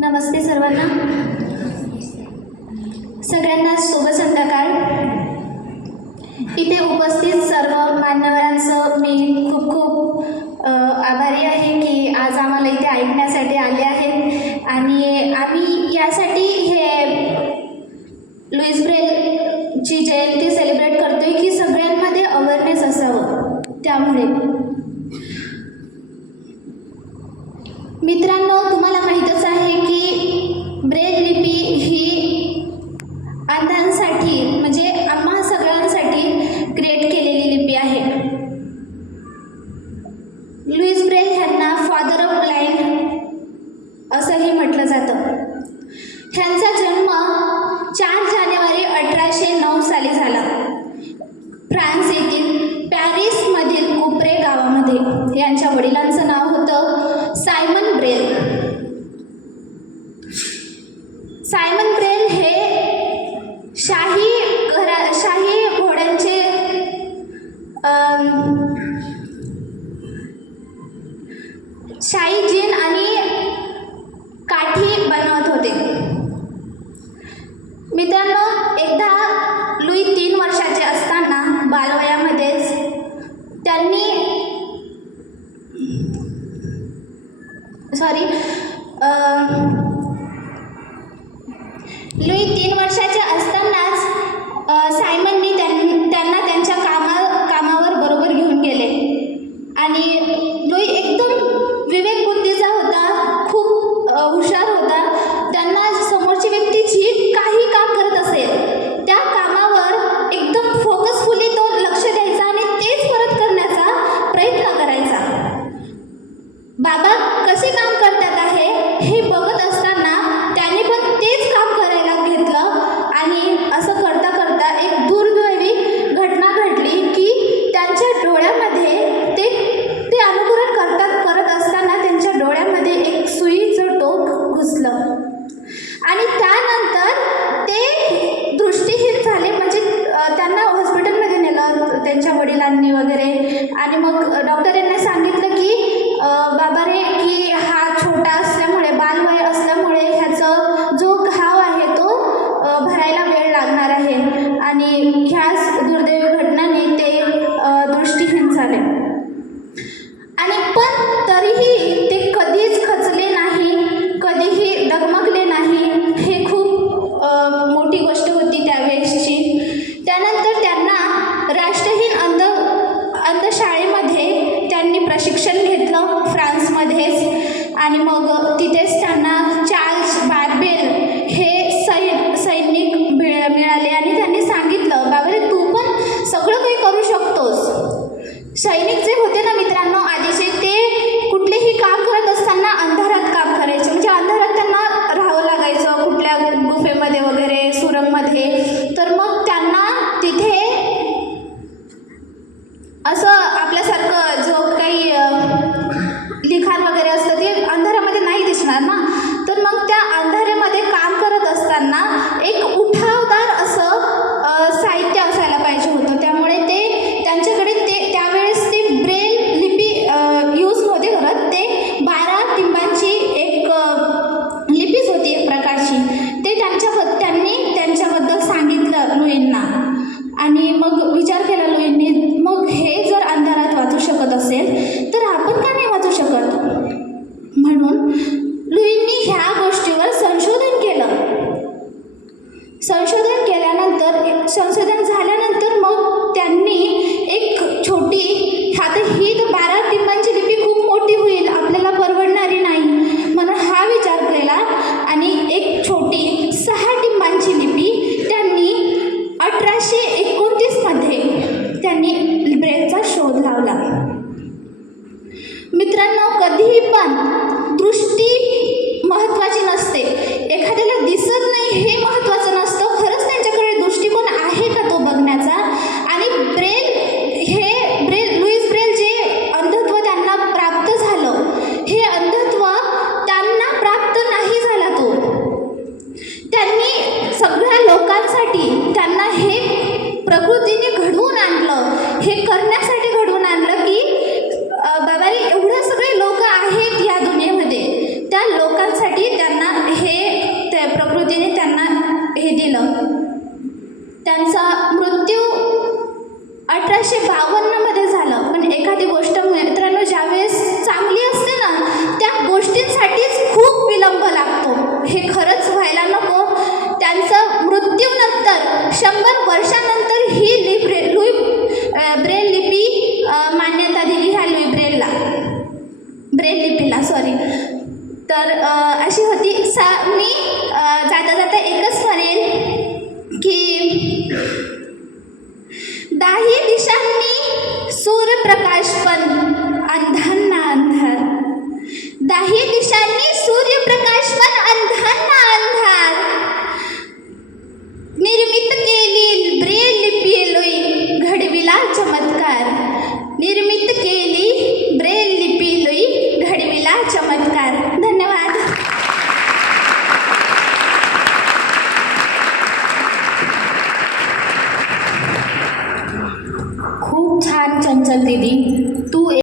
नमस्ते सर्वांना. सगळ्यांना शुभ संध्याकाळ. इथे उपस्थित सर्व मान्यवरांचं मी खूप खूप आभारी आहे की आज आम्हाला इथे ऐकण्यासाठी आले आहेत. आणि आम्ही यासाठी हे लुईस ब्रेलची जयंती सेलिब्रेट करतोय की सगळ्यांमध्ये अवेअरनेस असावं. त्यामुळे मित्रांनो, तुम्हाला माहीतच आहे की ब्रेल लिपी ही अंधांसाठी म्हणजे आम्हा सगळ्यांसाठी क्रिएट केलेली लिपी आहे. लुईस ब्रेल ह्यांना फादर ऑफ ब्लाइंड असंही म्हटलं जातं. ह्यांचा जन्म 4 जानेवारी 1809 साली झाला. फ्रान्स येथील पॅरिसमधील कुप्रे गावामध्ये. यांच्या वडिलांचं नाव होतं सायमन ब्रेल. सायमन ब्रेल हे शाही घोड्यांचे शाही जीन आणि काठी बनवत होते. मित्रांनो, एकदा लुई 3 वर्षाचे असताना बालवयामध्येच त्यांनी लुई 3 वर्षाचे असतानाच सायमननी त्यांना त्यांच्या कामावर बरोबर घेऊन गेले. आणि लुई एकदम विवेक बुद्धीचा होता, खूप हुशार होता. त्यांना समोरची व्यक्ती जी काही काम करत असेल त्या कामावर एकदम फोकसफुली तो लक्ष द्यायचा आणि तेच परत करण्याचा प्रयत्न करायचा. बाबा कसे काम करतात आहे हे बघत असताना त्याने पण तेच काम करायला घेतलं. आणि असं करता करता एक दुर्दैवी घटना घडली की त्यांच्या डोळ्यामध्ये ते अनुकरण करत असताना त्यांच्या डोळ्यामध्ये एक सुईचं टोक घुसलं. आणि त्यानंतर ते दृष्टीहीन झाले. म्हणजे त्यांना हॉस्पिटलमध्ये नेलं त्यांच्या वडिलांनी वगैरे. आणि मग डॉक्टरांनी सांगितलं की बाबा रे की हा छोटा असल्यामुळे बालवय असल्यामुळे ह्याचं जो घाव आहे तो भरायला वेळ लागणार आहे. आणि ह्याच दुर्दैवी घटनेने ते दृष्टीहीन झाले. आणि पण तरीही ते कधीच खचले नाही, कधीही डगमगले नाही. हे खूप मोठी गोष्ट होती त्यावेळेसची. त्यानंतर त्यांना राष्ट्रहीन अंधशाळेमध्ये त्यांनी प्रशिक्षण घेतलं फ्रान्समध्येच. आणि मग तिथेच त्यांना चार्ल्स बार्बेल हे सैनिक मिळाले. आणि त्यांनी सांगितलं, बाबा रे तू पण सगळं काही करू शकतोस. सैनिक जे होते ना मित्रांनो आधीचे, ते कुठलेही काम करत असताना अंधारात काम करायचे. म्हणजे अंधारात त्यांना राहावं लागायचं कुठल्या गुफेमध्ये वगैरे, सुरंगमध्ये. तर मग त्यांना तिथे असं आपल्यासारखं जो काही लिखाण वगैरे असतं ते अंधारामध्ये नाही दिसणार ना. तर मग त्या अंधारामध्ये काम करत असताना एक उठावदार असं साहित्य असायला पाहिजे होतं. त्यामुळे ते त्यांच्याकडे त्यावेळेस ते ब्रेल लिपी यूज होते करत. ते 12 टिंबांची एक लिपीच होती एक प्रकारची. ते त्यांनी त्यांच्याबद्दल सांगितलं लुईंना. आणि मग विचार केला लुईंनी, मग हे जर अंधारात वाचू शकत असेल तर आपण का नाही वाचू शकत. म्हणून लुईंनी ह्या गोष्टीवर संशोधन केलं. संशोधन झाल्यानंतर मग त्यांनी एक छोटी, आता ही 12 टिंबांची लिपी खूप मोठी होईल, आपल्याला परवडणारी नाही. म्हणून हा विचार केला आणि एक छोटी 6 टिंबांची लिपी त्यांनी 1829 मध्ये त्यांनी ब्रेलचा शोध लावला. मित्रांनो, कधीही पण दृष्टी महत्त्वाची नसते. एखाद्याला दिसत नाही हे महत्त्वाचं नसतं, खरंच त्यांच्याकडे दृष्टिकोन आहे का तो बघण्याचा. आणि लुईस ब्रेल जे अंधत्व त्यांना प्राप्त झालं, हे अंधत्व त्यांना प्राप्त नाही झाला. तो त्यांनी सगळ्या लोकांसाठी त्यांना हे प्रकृतीने घडवून आणलं. हे करण्यासाठी घडवून आणलं की बाबा एवढे सगळे लोक आहेत या दुनियेमध्ये, त्या लोकांसाठी त्यासाठी त्यांना त्या प्रकृतीने त्यांना हे दिलं. त्यांचा मृत्यू 1852मध्ये झालं. पण एखादी गोष्ट मित्रांनो ज्यावेळेस चांगली असते ना, त्या गोष्टींसाठीच खूप विलंब लागतो. हे खरंच व्हायला नको. त्यांचं मृत्यूनंतर 100 वर्षानंतर ही ब्रेल लिपी मान्यता दिली ह्या ब्रेल लिपीला तर अशी होती. मी जाता जाता एकच म्हणेन की 10 दिशांनी सूर्यप्रकाश पण अंधांना अंधार. 10 दिशांनी सूर्यप्रकाश पण अंधांना अंधार. निर्मित केली ब्रेल लिपी लोई घडविला चमत्कार. निर्मित केली ब्रेल लिपी लोई घडविला चमत्कार. धन्यवाद. खूप छान चंचल दीदी, तू